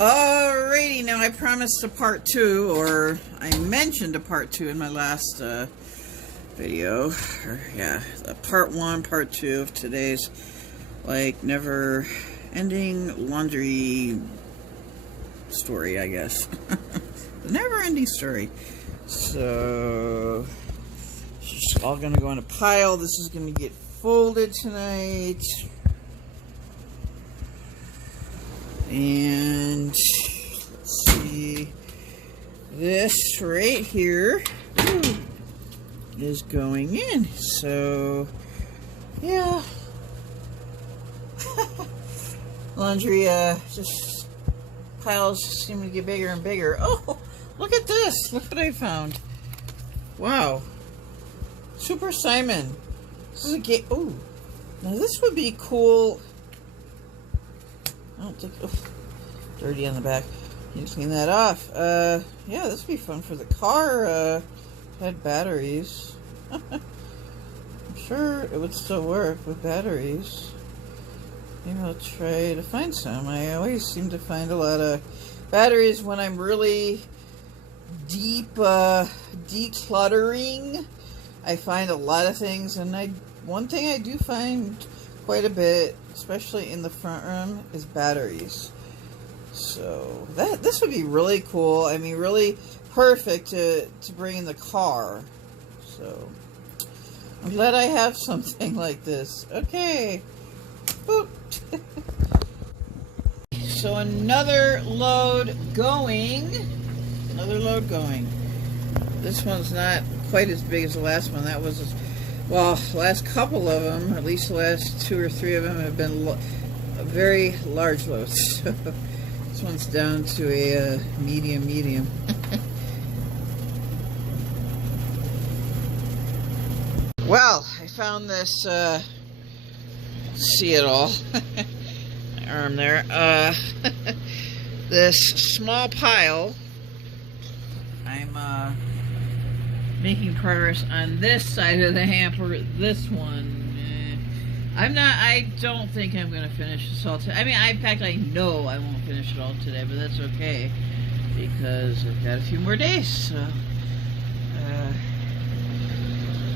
Alrighty, now I promised a part 2, or I mentioned a part 2 in my last video. Part 1, part 2 of today's, like, never-ending laundry story, I guess. The never-ending story. So, it's just all gonna go in a pile. This is gonna get folded tonight. And let's see, this right here is going in. So, yeah, laundry just piles seem to get bigger and bigger. Oh, look at this! Look what I found! Wow, Super Simon. This is a game. Oh, now this would be cool. I don't think, oh, dirty on the back. You can clean that off. Yeah, this would be fun for the car. Had batteries. I'm sure it would still work with batteries. Maybe I'll try to find some. I always seem to find a lot of batteries when I'm really deep decluttering. I find a lot of things, and one thing I do find quite a bit, especially in the front room, is batteries. So this would be really cool. I mean, really perfect to bring in the car. So I'm glad I have something like this. Okay. Boop. So another load going. Another load going. This one's not quite as big as the last one. That was, well, the last couple of them, at least the last 2 or 3 of them, have been very large loads. So this one's down to a medium. Well, I found this, see it all, arm there, this small pile. I'm, making progress on this side of the hamper. This one, I don't think I'm going to finish this all today. I mean, in fact, I know I won't finish it all today, but that's okay, because I've got a few more days, so,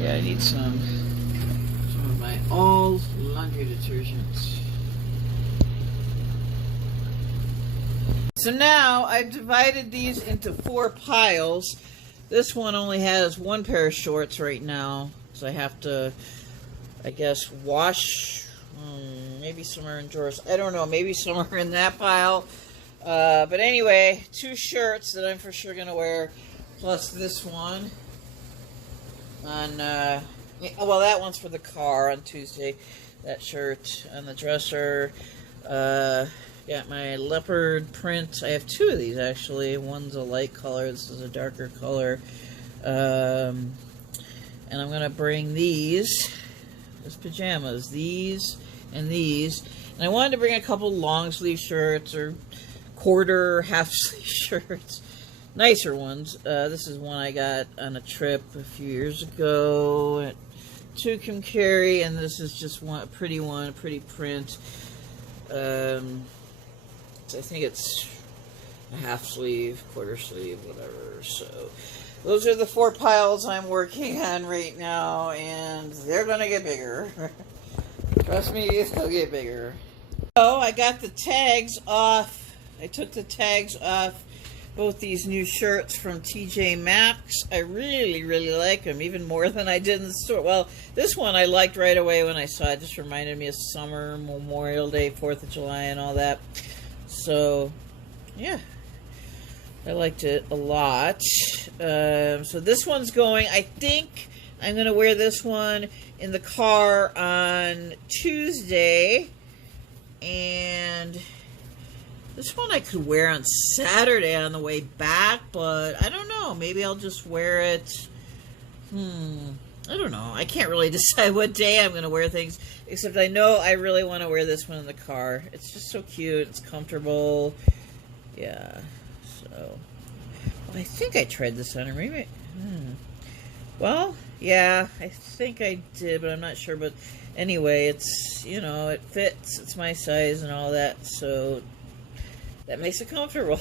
yeah, I need some of my old laundry detergent. So now, I've divided these into 4 piles. This one only has 1 pair of shorts right now, so I have to, I guess, wash, maybe some are in drawers, I don't know, maybe some are in that pile, but anyway, 2 shirts that I'm for sure going to wear, plus this one, on, well, that one's for the car on Tuesday, that shirt on the dresser. Got my leopard print. I have 2 of these, actually. One's a light color. This is a darker color. And I'm going to bring these as pajamas. These and these. And I wanted to bring a couple long sleeve shirts or quarter, half sleeve shirts. Nicer ones. This is one I got on a trip a few years ago at Tucum Carry. And this is just a pretty print. I think it's a half sleeve, quarter sleeve, whatever. So those are the 4 piles I'm working on right now, and they're going to get bigger. Trust me, they'll get bigger. So I got the tags off. I took the tags off both these new shirts from TJ Maxx. I really like them, even more than I did in the store. Well, this one I liked right away when I saw it. It just reminded me of summer, Memorial Day, 4th of July, and all that. So, yeah, I liked it a lot. So this one's going, I think I'm going to wear this one in the car on Tuesday. And this one I could wear on Saturday on the way back, but I don't know. Maybe I'll just wear it. I don't know. I can't really decide what day I'm going to wear things, except I know I really want to wear this one in the car. It's just so cute. It's comfortable. Yeah. So, well, I think I tried this on, or maybe, well, yeah, I think I did, but I'm not sure. But anyway, it's, you know, it fits. It's my size and all that, so that makes it comfortable.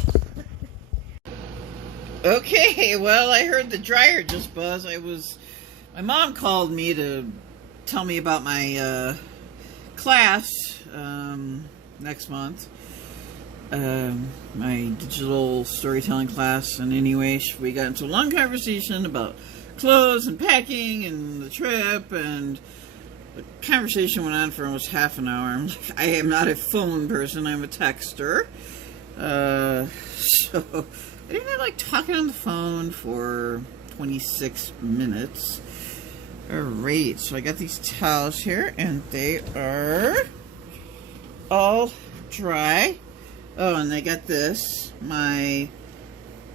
Okay, well, I heard the dryer just buzz. My mom called me to tell me about my class next month. My digital storytelling class, and anyway, we got into a long conversation about clothes and packing and the trip, and the conversation went on for almost half an hour. I'm like, I am not a phone person, I'm a texter. So I didn't like talking on the phone for 26 minutes. Alright, so I got these towels here, and they are all dry. Oh, and I got this, my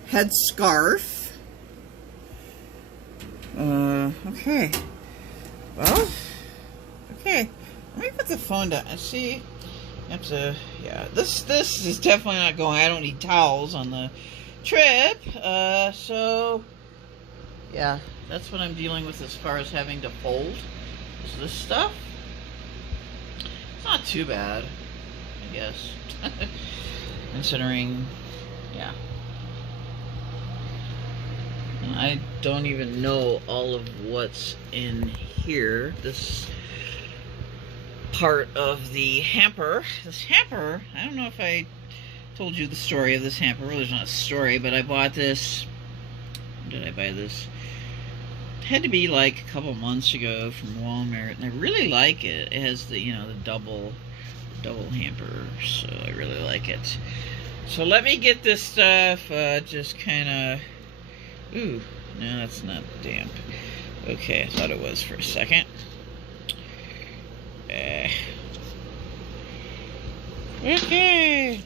head scarf. Okay. Well, okay. Let me put the phone down. See, I have to, yeah, this is definitely not going. I don't need towels on the trip. So, yeah, that's what I'm dealing with as far as having to fold. Is this stuff? It's not too bad, I guess. Considering, yeah. I don't even know all of what's in here. This part of the hamper. This hamper, I don't know if I told you the story of this hamper. Well, there's not a story, but I bought this. When did I buy this? It had to be like a couple months ago from Walmart, and I really like it. It has the, you know, the double hamper, so I really like it. So let me get this stuff just kind of, ooh, no, that's not damp. Okay, I thought it was for a second. Okay,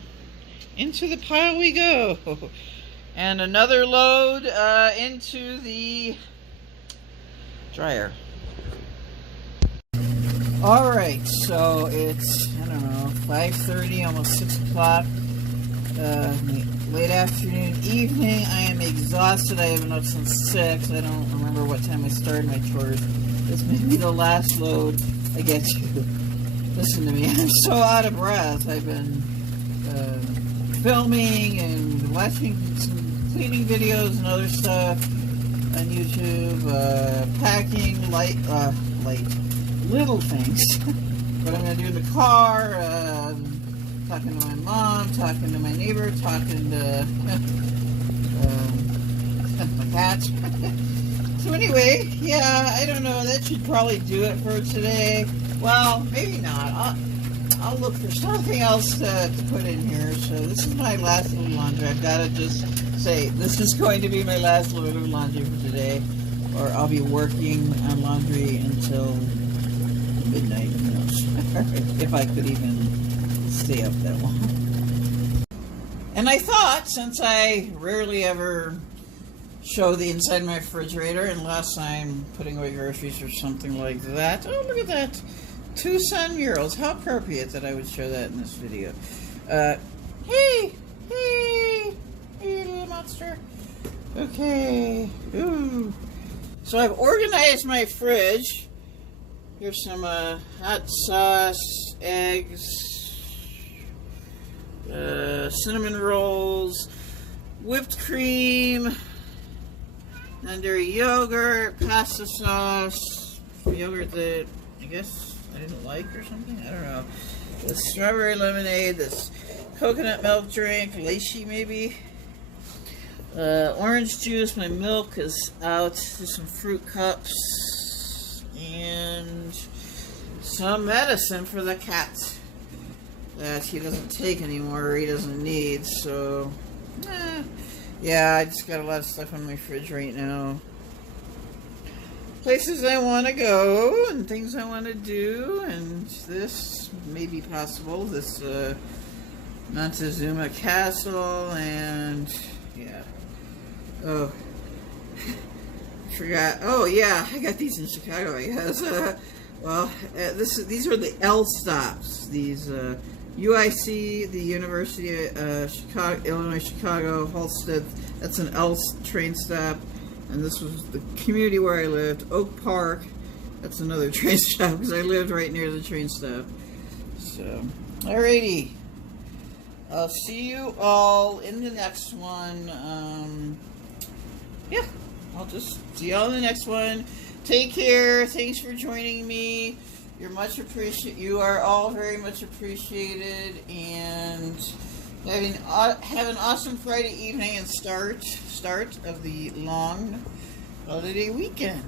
into the pile we go. And another load into the dryer. Alright, so it's, I don't know, 5:30, almost 6 o'clock, late afternoon, evening. I am exhausted. I haven't been up since 6. I don't remember what time I started my chores. This may be the last load I get to. Listen to me, I'm so out of breath. I've been filming and watching some cleaning videos and other stuff on YouTube, packing, little things. What I'm going to do in the car, talking to my mom, talking to my neighbor, talking to my cats. So anyway, yeah, I don't know, that should probably do it for today. Well, maybe not. I'll look for something else to put in here. So this is my last little laundry. I've got to just say, this is going to be my last load of laundry for today. Or I'll be working on laundry until midnight, who knows. If I could even stay up that long. And I thought, since I rarely ever show the inside of my refrigerator unless I'm putting away groceries or something like that. Oh, look at that. 2 sun murals. How appropriate that I would show that in this video. Hey, little monster. Okay. Ooh. So I've organized my fridge. Here's some hot sauce, eggs, cinnamon rolls, whipped cream, non-dairy yogurt, pasta sauce, yogurt that I guess I didn't like or something. I don't know. This strawberry lemonade, this coconut milk drink, lychee maybe. Orange juice. My milk is out. There's some fruit cups and some medicine for the cat that he doesn't take anymore or he doesn't need. So, yeah, I just got a lot of stuff on my fridge right now. Places I want to go and things I want to do, and this may be possible. This Montezuma Castle, and yeah. Oh, forgot. Oh yeah, I got these in Chicago, I guess. These are the L stops. These UIC, the University of Chicago, Illinois Chicago, Halstead. That's an L train stop. And this was the community where I lived, Oak Park. That's another train stop because I lived right near the train stop. So, alrighty. I'll see you all in the next one. Yeah, I'll just see you all in the next one. Take care. Thanks for joining me. You're much appreciated. You are all very much appreciated. And have an awesome Friday evening and start of the long holiday weekend.